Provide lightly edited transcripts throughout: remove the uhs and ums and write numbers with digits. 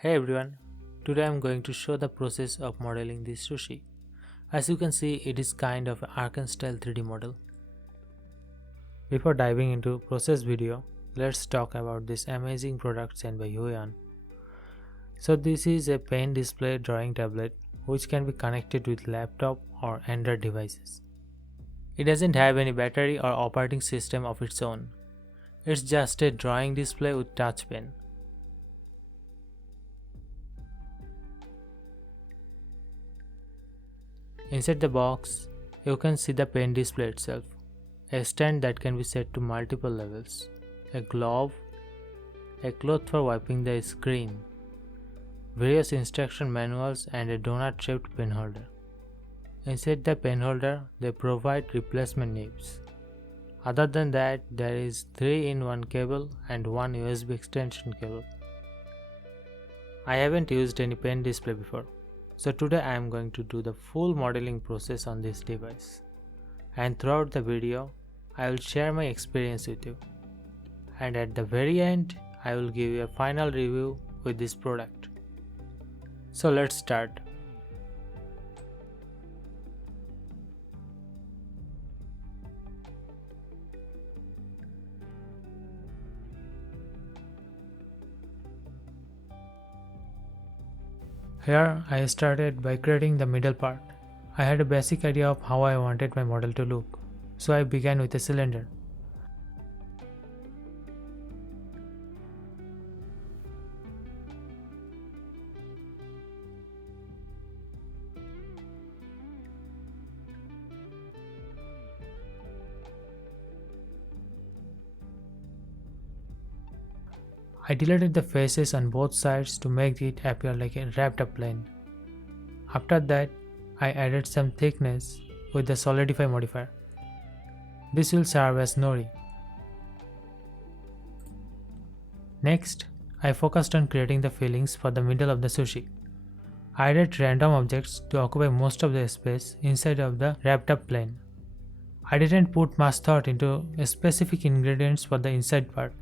Hey everyone, today I'm going to show the process of modeling this sushi. As you can see, it is kind of an Arkan style 3D model. Before diving into process video, let's talk about this amazing product sent by Huion. So this is a pen display drawing tablet which can be connected with laptop or Android devices. It doesn't have any battery or operating system of its own. It's just a drawing display with touch pen. Inside the box, you can see the pen display itself, a stand that can be set to multiple levels, a glove, a cloth for wiping the screen, various instruction manuals and a donut-shaped pen holder. Inside the pen holder, they provide replacement nibs. Other than that, there is 3-in-1 cable and one USB extension cable. I haven't used any pen display before. So today I am going to do the full modeling process on this device, and throughout the video I will share my experience with you, and at the very end I will give you a final review with this product. So let's start. Here I started by creating the middle part. I had a basic idea of how I wanted my model to look, so I began with a cylinder. I deleted the faces on both sides to make it appear like a wrapped up plane. After that, I added some thickness with the solidify modifier. This will serve as nori. Next, I focused on creating the fillings for the middle of the sushi. I added random objects to occupy most of the space inside of the wrapped up plane. I didn't put much thought into specific ingredients for the inside part.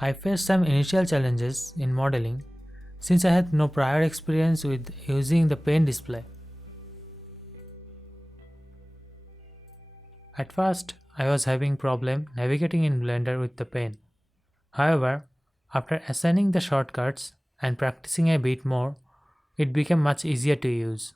I faced some initial challenges in modeling since I had no prior experience with using the pen display. At first, I was having problem navigating in Blender with the pen. However, after assigning the shortcuts and practicing a bit more, it became much easier to use.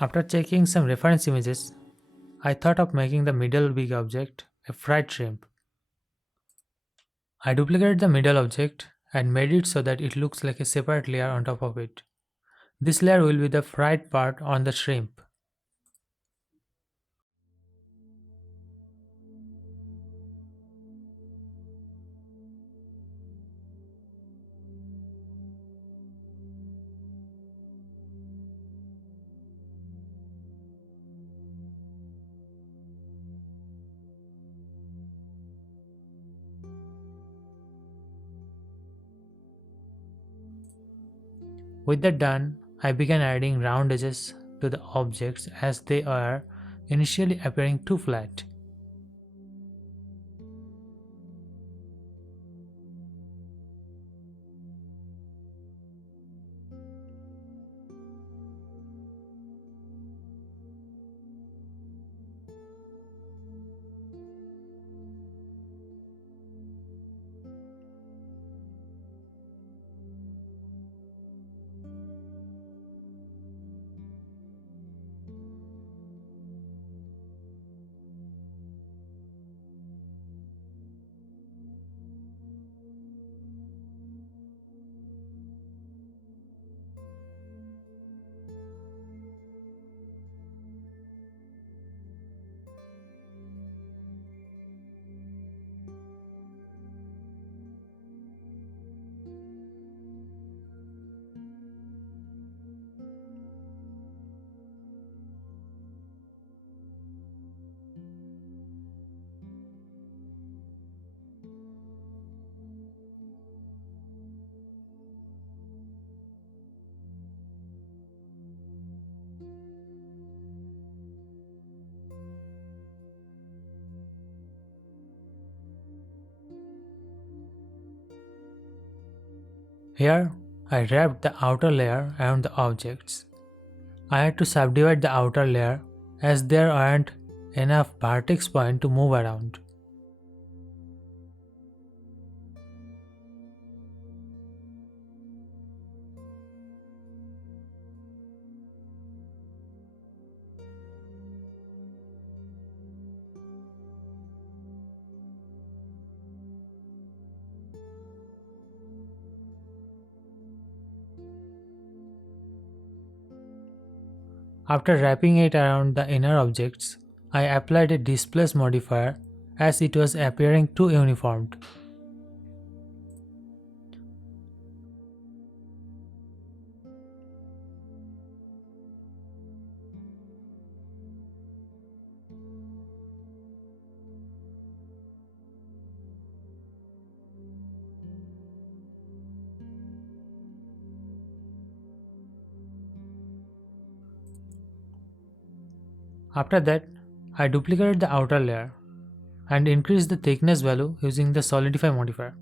After checking some reference images, I thought of making the middle big object a fried shrimp. I duplicated the middle object and made it so that it looks like a separate layer on top of it. This layer will be the fried part on the shrimp. With that done, I began adding round edges to the objects as they are initially appearing too flat. Here, I wrapped the outer layer around the objects. I had to subdivide the outer layer as there aren't enough vertex points to move around. After wrapping it around the inner objects, I applied a displace modifier as it was appearing too uniform. After that, I duplicated the outer layer and increased the thickness value using the solidify modifier.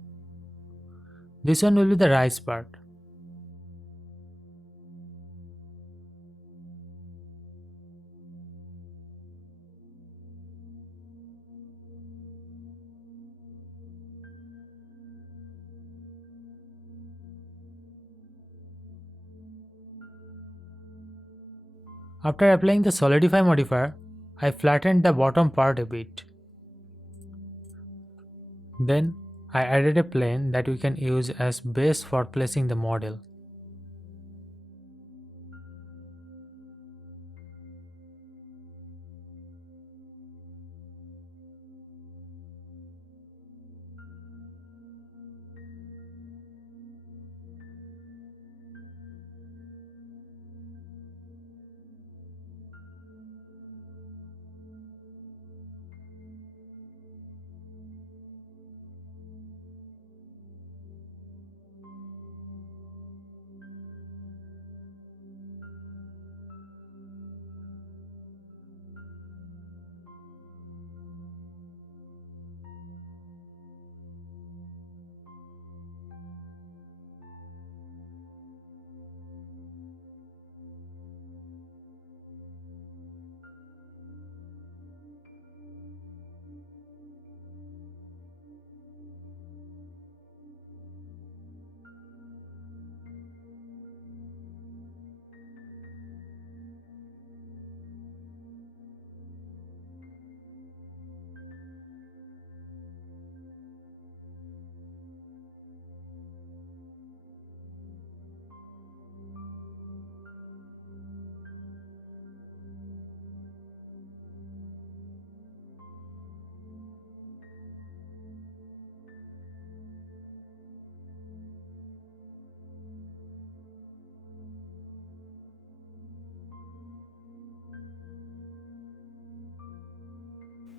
This one will be the rice part. After applying the solidify modifier, I flattened the bottom part a bit. Then I added a plane that we can use as base for placing the model.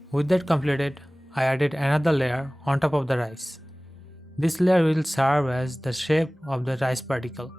With that completed, I added another layer on top of the rice. This layer will serve as the shape of the rice particle.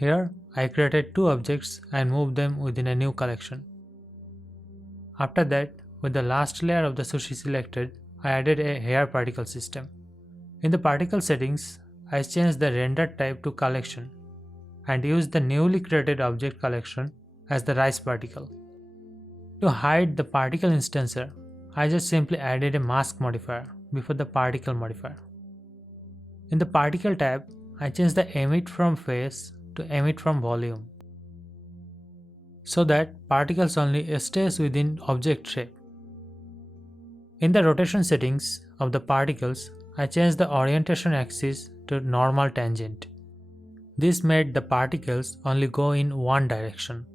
Here, I created two objects and moved them within a new collection. After that, with the last layer of the sushi selected, I added a hair particle system. In the particle settings, I changed the render type to collection and used the newly created object collection as the rice particle. To hide the particle instancer, I just simply added a mask modifier before the particle modifier. In the particle tab, I changed the emit from face to emit from volume so that particles only stays within object shape. In the rotation settings of the particles, I changed the orientation axis to normal tangent. This made the particles only go in one direction.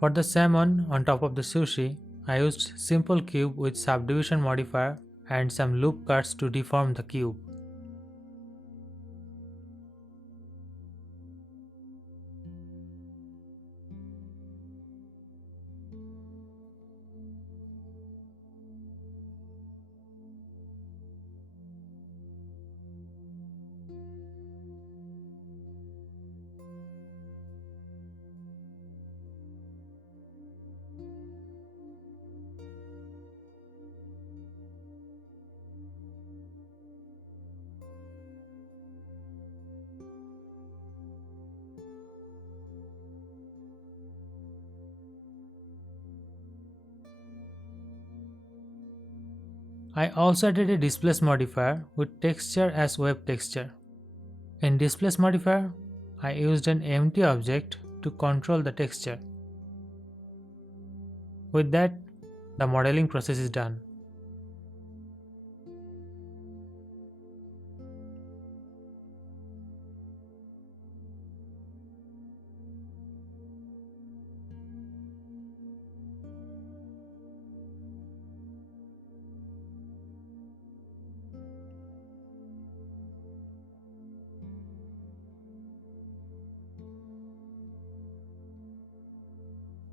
For the salmon on top of the sushi, I used simple cube with subdivision modifier and some loop cuts to deform the cube. I also added a displace modifier with texture as wave texture. In displace modifier, I used an empty object to control the texture. With that, the modeling process is done.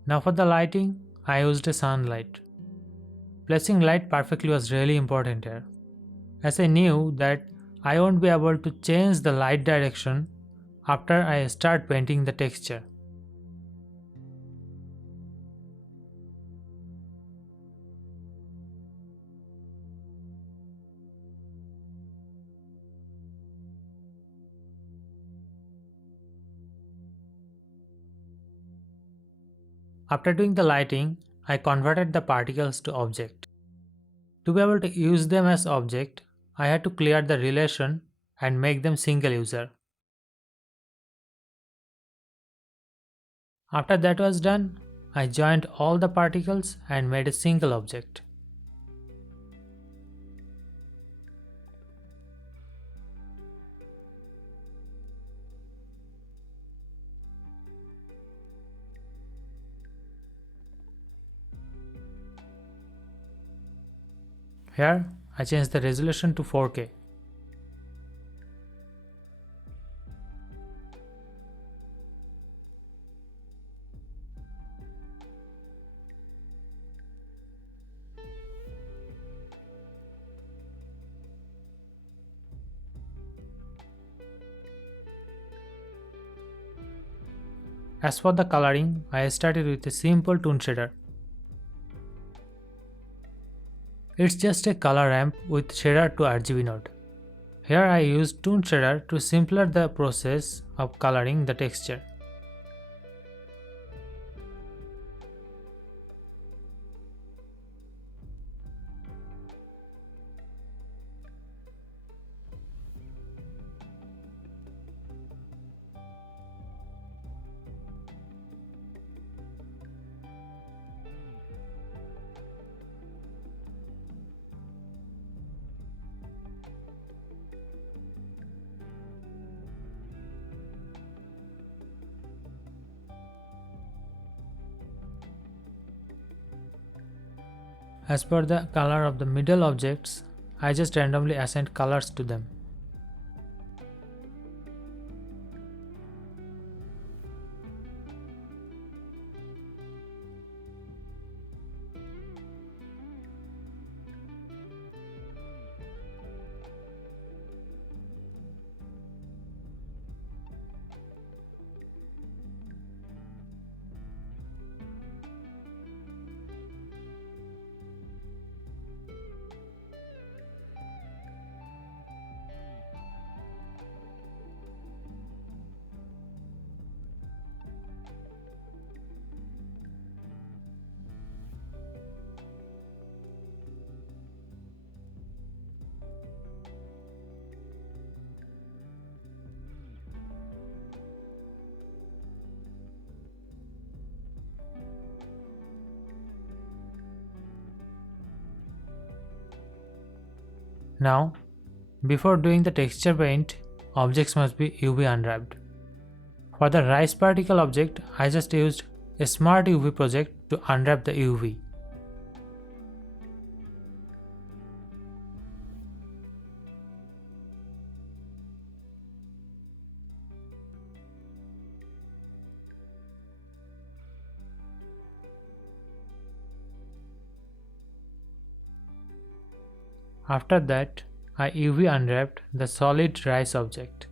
Now for the lighting, I used a sunlight. Placing light perfectly was really important here, as I knew that I won't be able to change the light direction after I start painting the texture. After doing the lighting, I converted the particles to object. To be able to use them as object, I had to clear the relation and make them single user. After that was done, I joined all the particles and made a single object. Here, I changed the resolution to 4K. As for the coloring, I started with a simple toon shader. It's just a color ramp with shader to RGB node. Here I used toon shader to simpler the process of coloring the texture. As per the color of the middle objects, I just randomly assigned colors to them. Now, before doing the texture paint, objects must be UV unwrapped. For the rice particle object, I just used a smart UV project to unwrap the UV. After that, I UV unwrapped the solid rice object.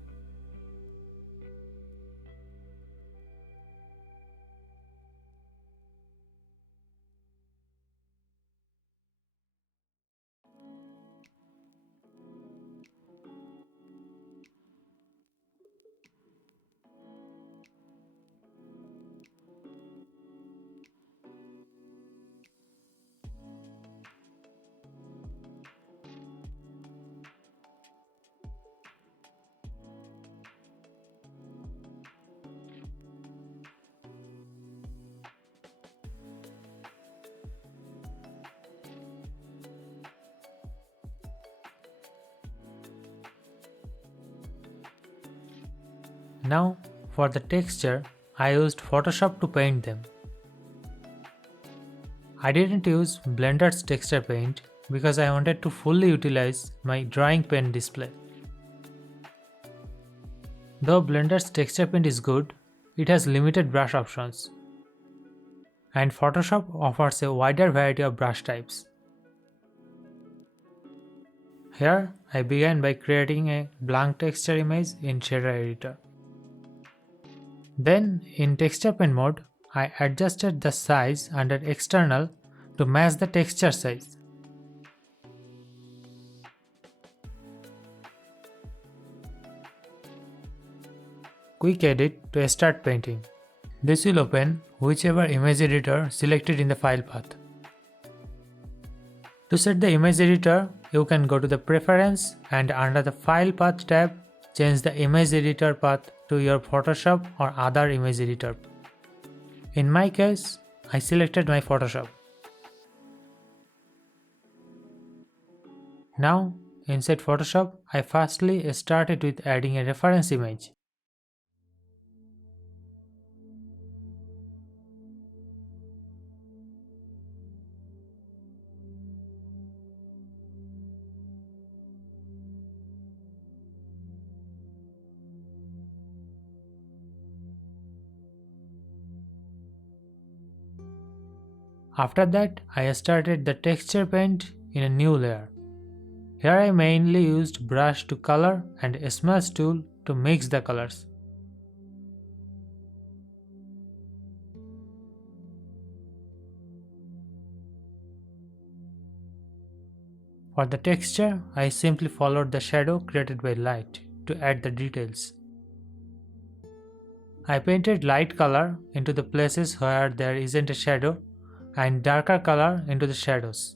Now, for the texture, I used Photoshop to paint them. I didn't use Blender's texture paint because I wanted to fully utilize my drawing pen display. Though Blender's texture paint is good, it has limited brush options, and Photoshop offers a wider variety of brush types. Here, I began by creating a blank texture image in Shader Editor. Then, in texture paint mode, I adjusted the size under external to match the texture size. Quick edit to start painting. This will open whichever image editor selected in the file path. To set the image editor, you can go to the Preference and under the File Path tab, change the image editor path to your Photoshop or other image editor. In my case, I selected my Photoshop. Now, inside Photoshop, I firstly started with adding a reference image. After that, I started the texture paint in a new layer. Here I mainly used brush to color and a smudge tool to mix the colors. For the texture, I simply followed the shadow created by light to add the details. I painted light color into the places where there isn't a shadow and darker color into the shadows.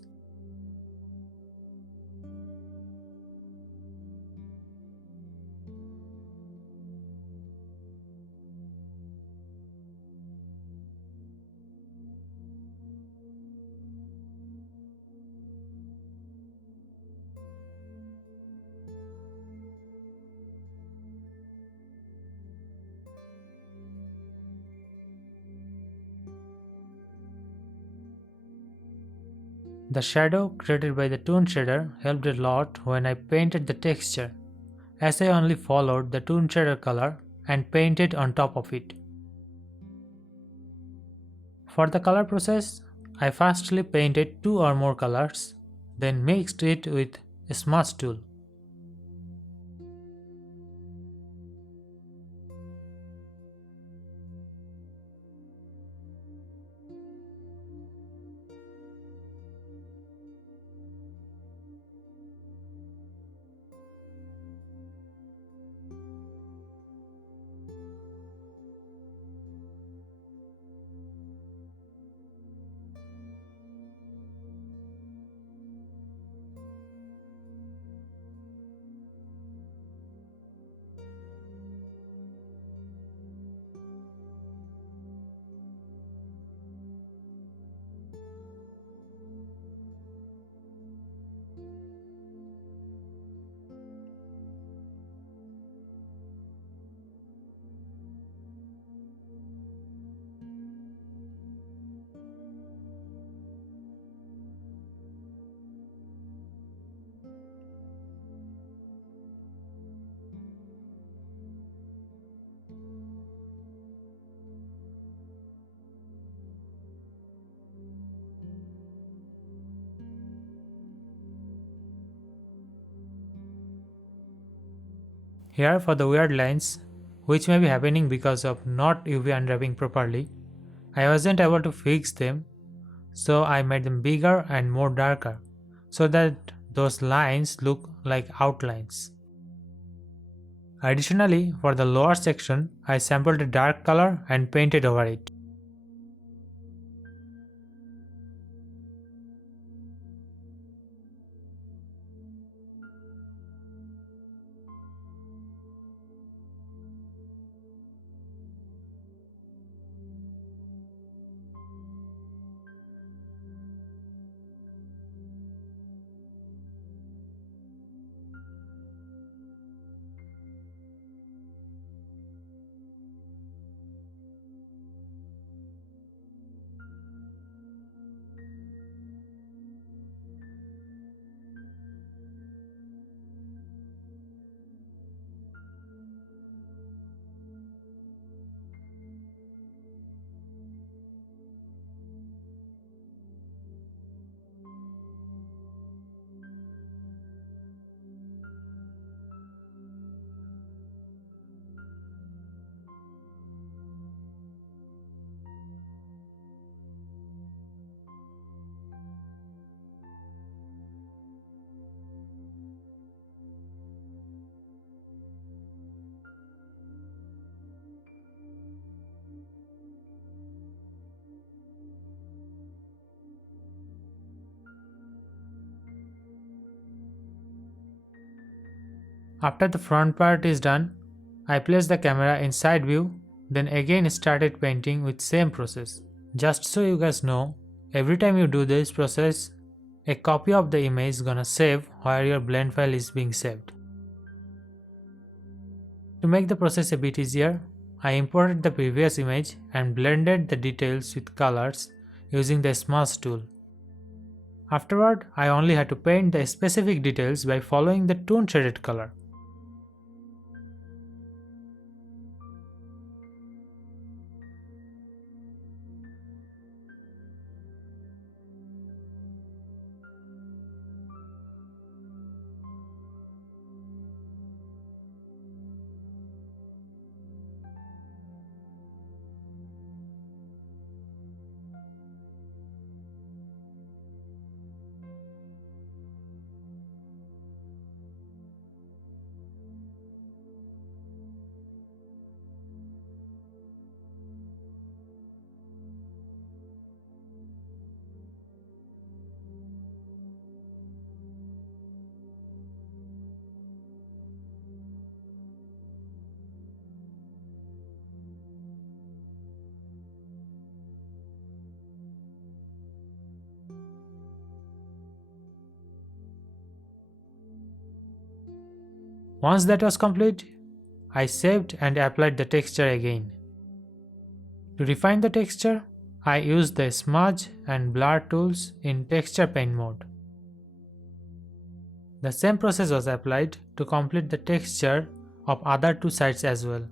The shadow created by the toon shader helped a lot when I painted the texture, as I only followed the toon shader color and painted on top of it. For the color process, I firstly painted 2 or more colors, then mixed it with a smudge tool. Here for the weird lines, which may be happening because of not UV unwrapping properly, I wasn't able to fix them, so I made them bigger and more darker, so that those lines look like outlines. Additionally, for the lower section, I sampled a dark color and painted over it. After the front part is done, I placed the camera in side view, then again started painting with same process. Just so you guys know, every time you do this process, a copy of the image is gonna save where your blend file is being saved. To make the process a bit easier, I imported the previous image and blended the details with colors using the smudge tool. Afterward, I only had to paint the specific details by following the toon shaded color. Once that was complete, I saved and applied the texture again. To refine the texture, I used the smudge and blur tools in texture paint mode. The same process was applied to complete the texture of other two sides as well.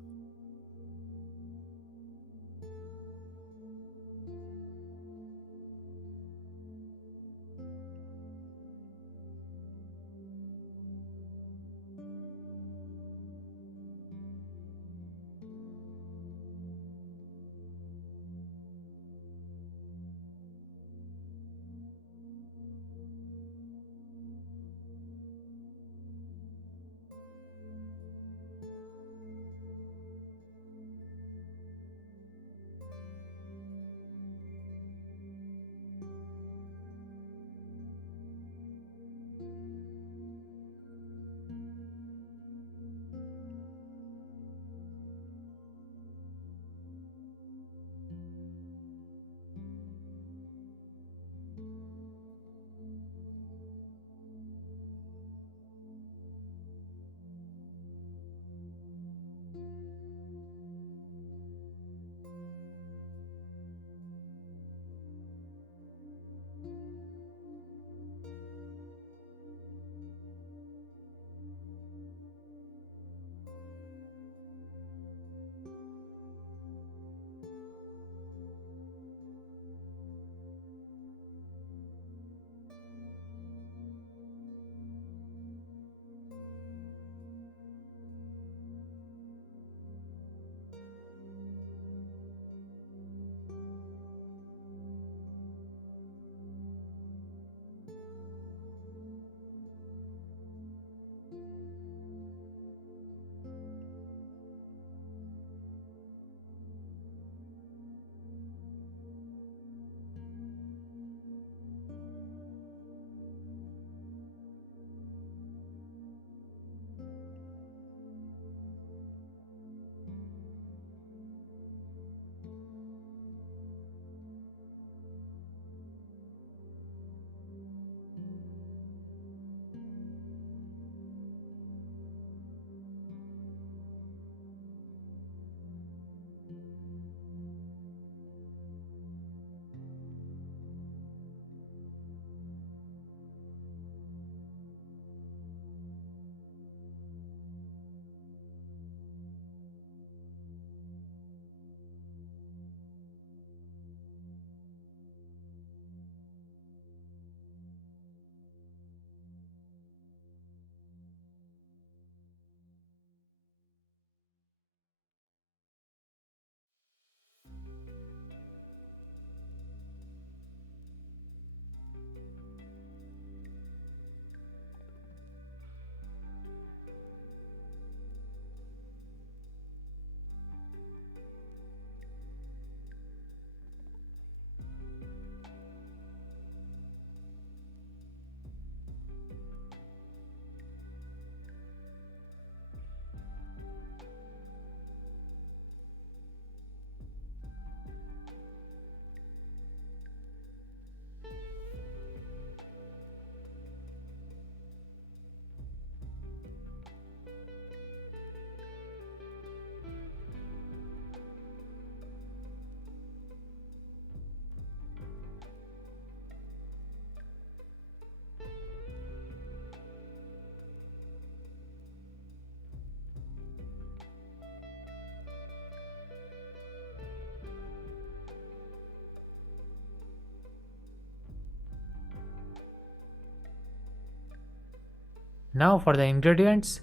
Now for the ingredients,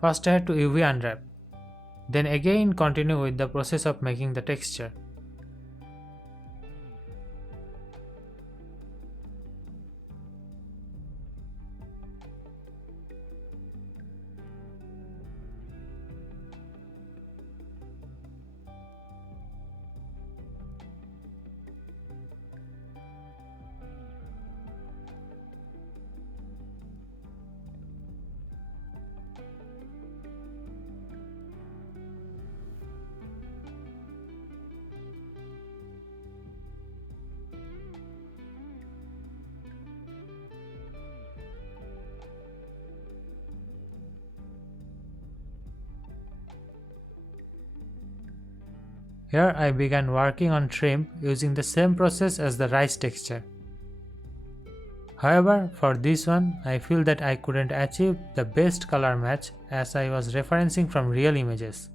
first I have to UV unwrap, then again continue with the process of making the texture. Here I began working on shrimp using the same process as the rice texture. However, for this one, I feel that I couldn't achieve the best color match as I was referencing from real images.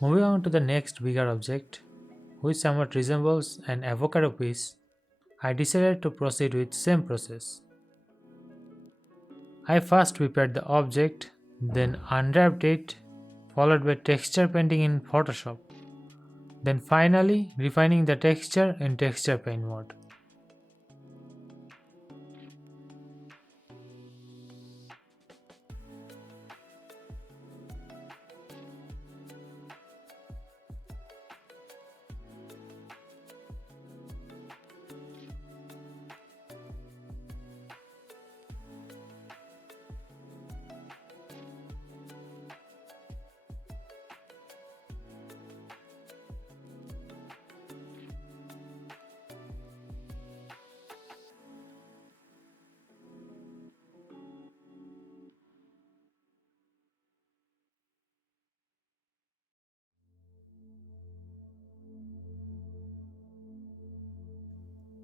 Moving on to the next bigger object, which somewhat resembles an avocado piece, I decided to proceed with same process. I first prepared the object, then unwrapped it, followed by texture painting in Photoshop, then finally refining the texture in texture paint mode.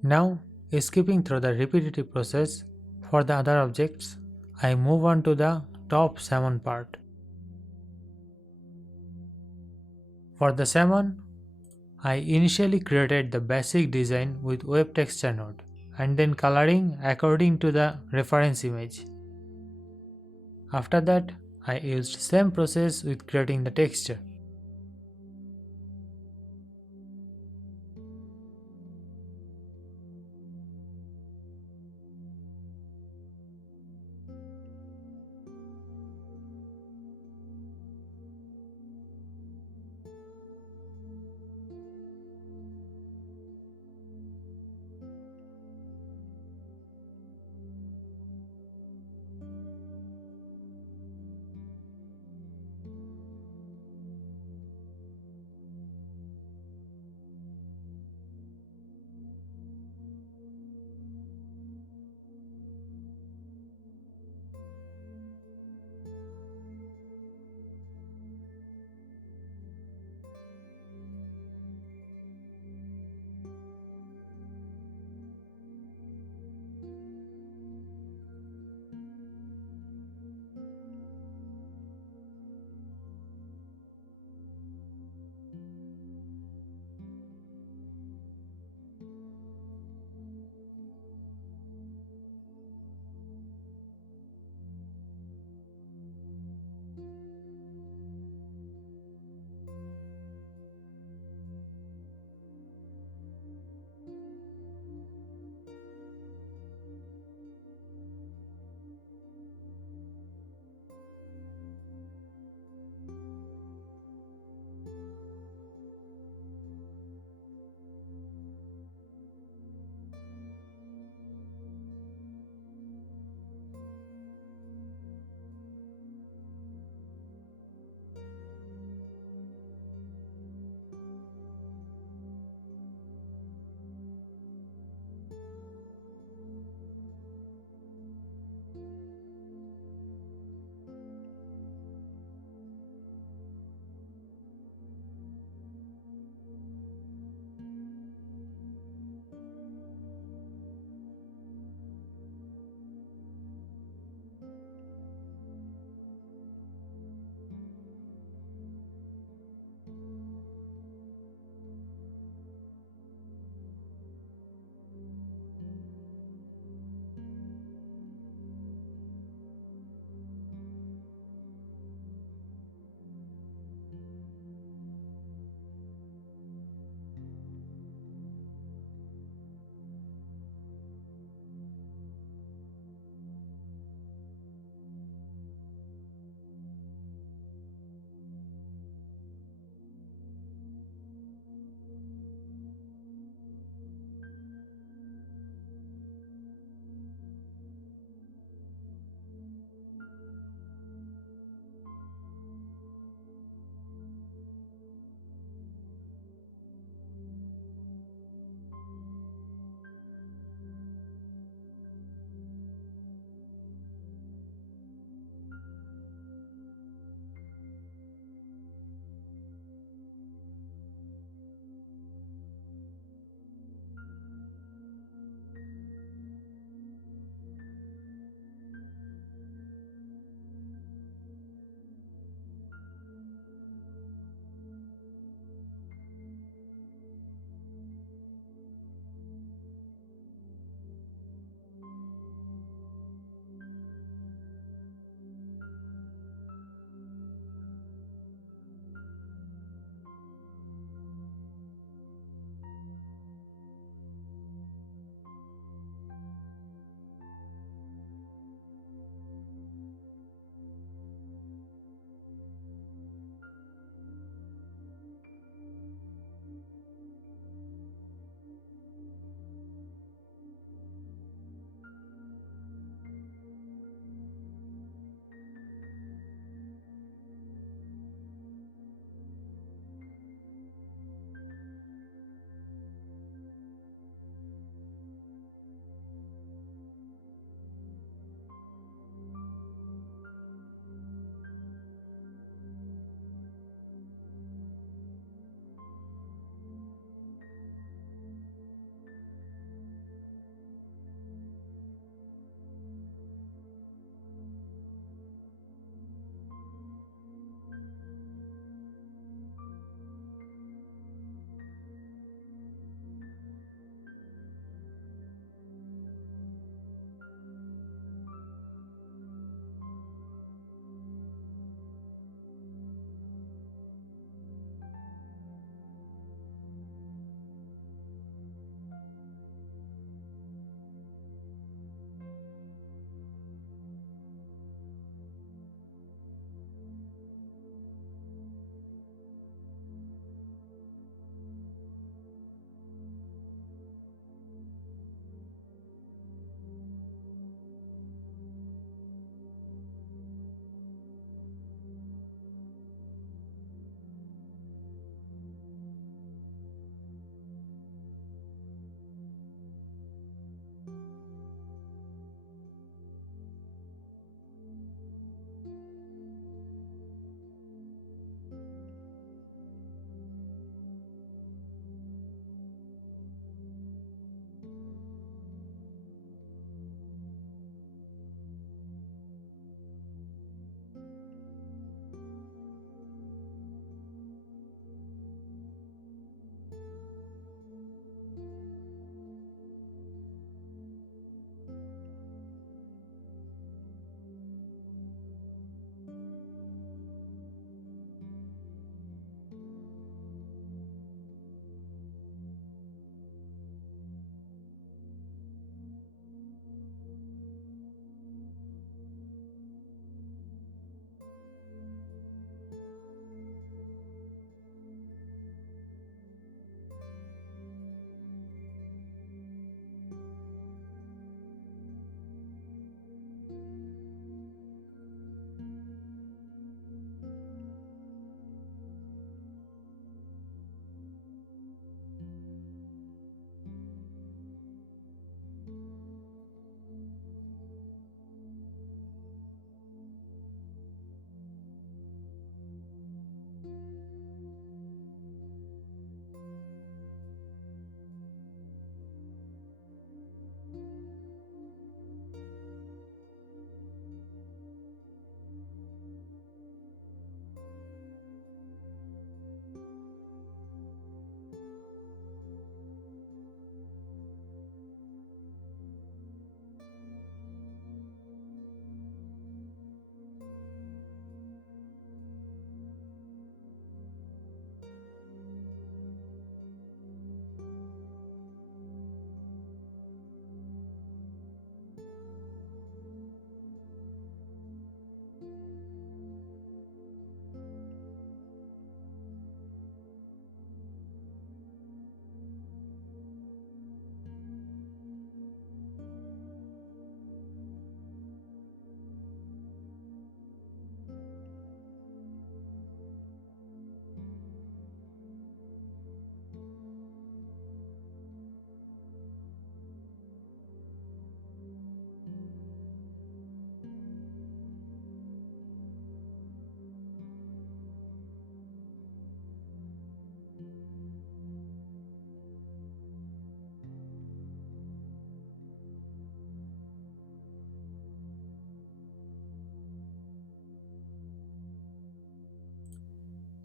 Now, skipping through the repetitive process for the other objects, I move on to the top salmon part. For the salmon, I initially created the basic design with wave texture node and then coloring according to the reference image. After that, I used same process with creating the texture.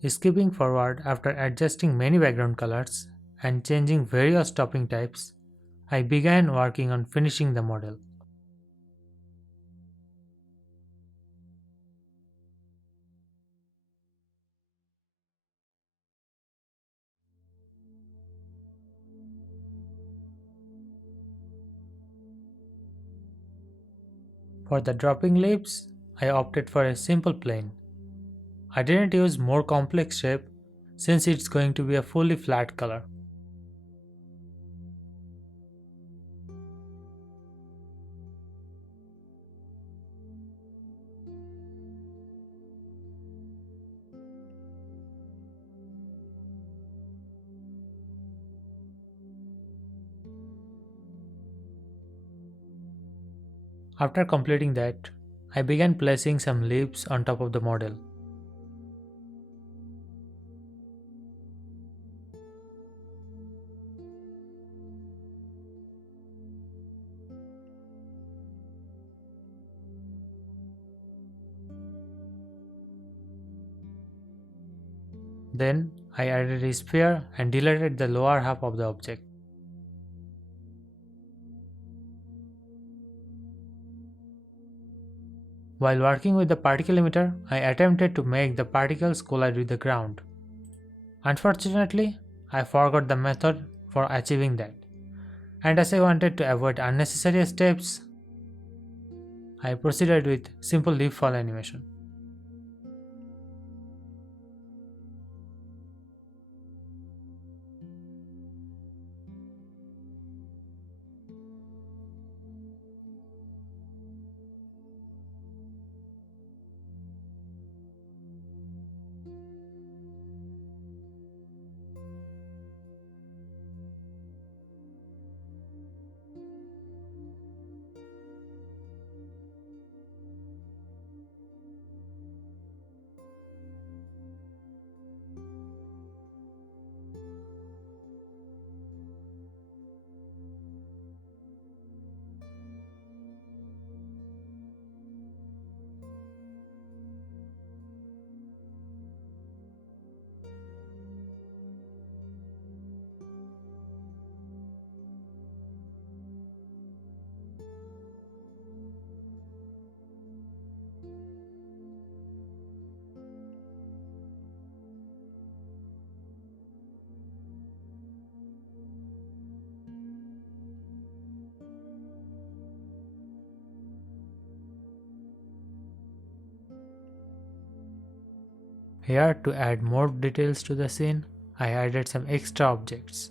Skipping forward after adjusting many background colors and changing various topping types, I began working on finishing the model. For the dropping lips, I opted for a simple plane. I didn't use more complex shape since it's going to be a fully flat color. After completing that, I began placing some lips on top of the model. Then I added a sphere and deleted the lower half of the object. While working with the particle emitter, I attempted to make the particles collide with the ground. Unfortunately, I forgot the method for achieving that, and as I wanted to avoid unnecessary steps, I proceeded with simple leaf fall animation. Here, to add more details to the scene, I added some extra objects.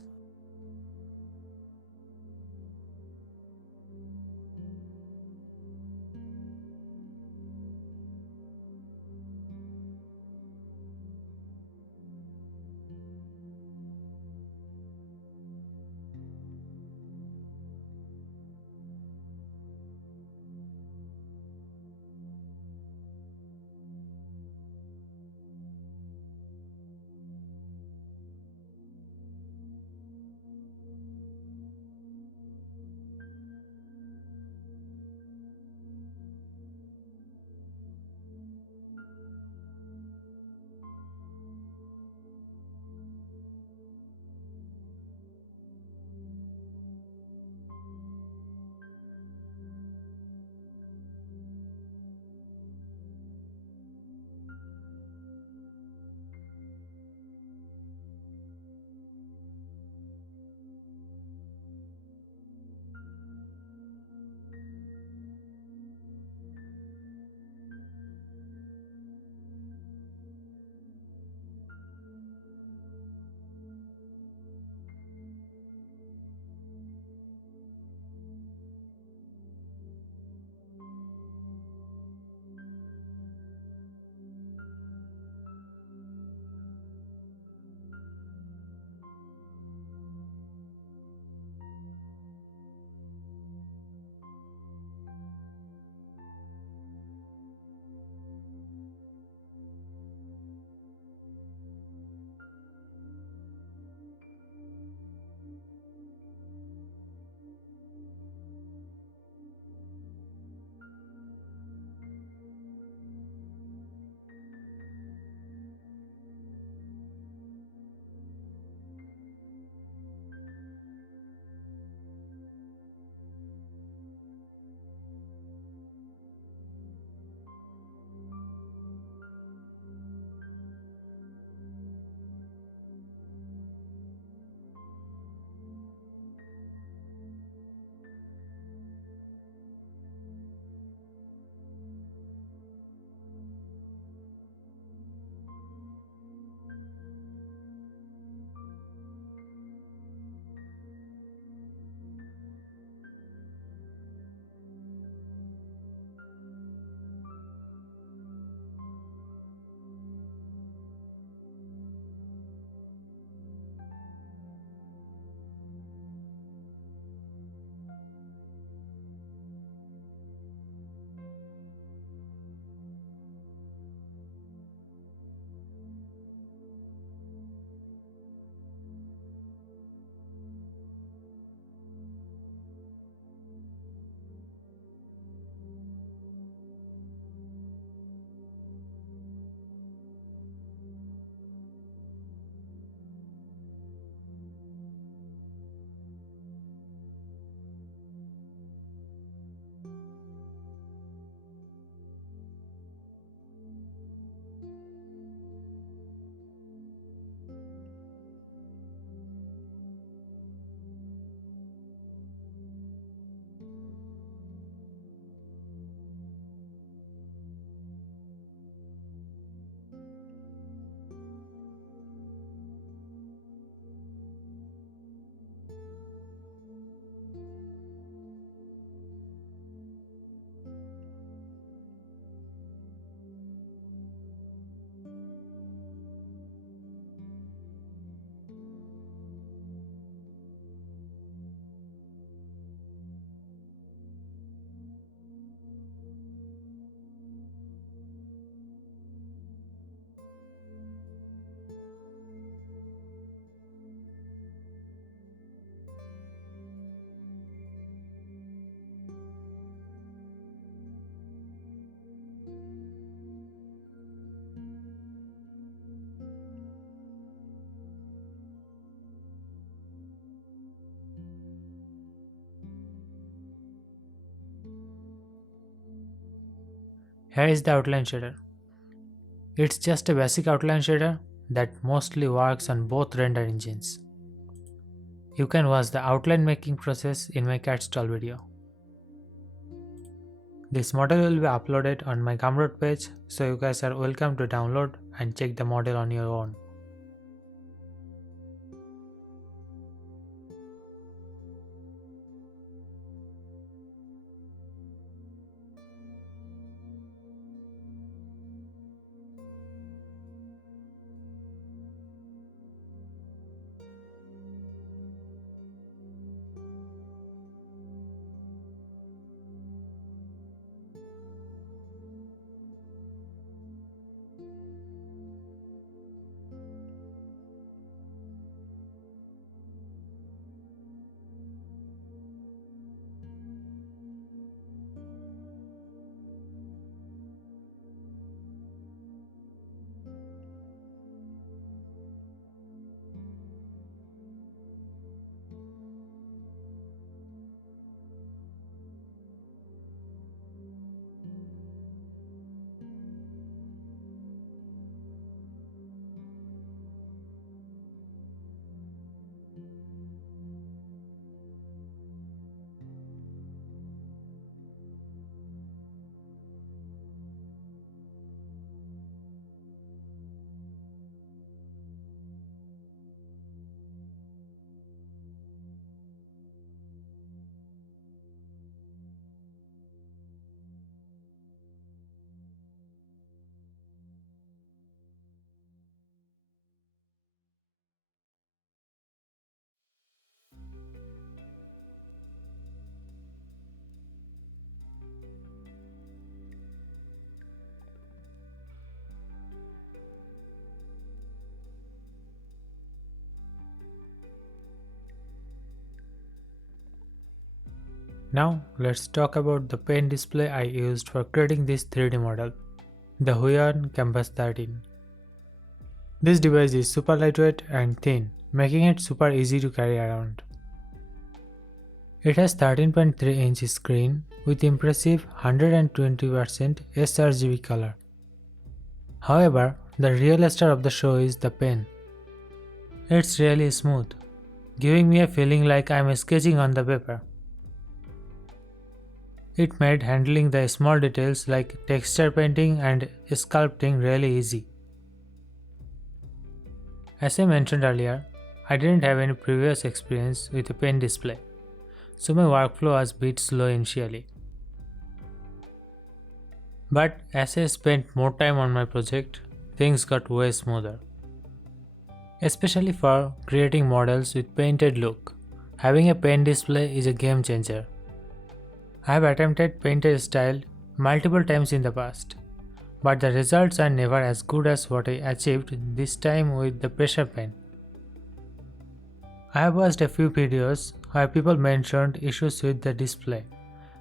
Here is the outline shader. It's just a basic outline shader that mostly works on both render engines. You can watch the outline making process in my cat stall video. This model will be uploaded on my Gumroad page, so you guys are welcome to download and check the model on your own. Now let's talk about the pen display I used for creating this 3D model, the Huion Kamvas 13. This device is super lightweight and thin, making it super easy to carry around. It has 13.3-inch screen with impressive 120% sRGB color. However, the real star of the show is the pen. It's really smooth, giving me a feeling like I'm sketching on the paper. It made handling the small details like texture painting and sculpting really easy. As I mentioned earlier, I didn't have any previous experience with a pen display, so my workflow was a bit slow initially. But as I spent more time on my project, things got way smoother. Especially for creating models with painted look, having a pen display is a game changer. I have attempted painted style multiple times in the past, but the results are never as good as what I achieved this time with the pressure pen. I have watched a few videos where people mentioned issues with the display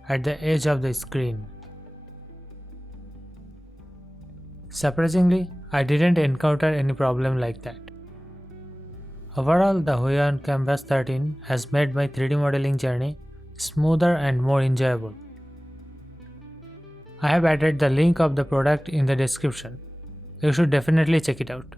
at the edge of the screen. Surprisingly, I didn't encounter any problem like that. Overall, the Huion Kamvas 13 has made my 3D modeling journey smoother and more enjoyable. I have added the link of the product in the description. You should definitely check it out.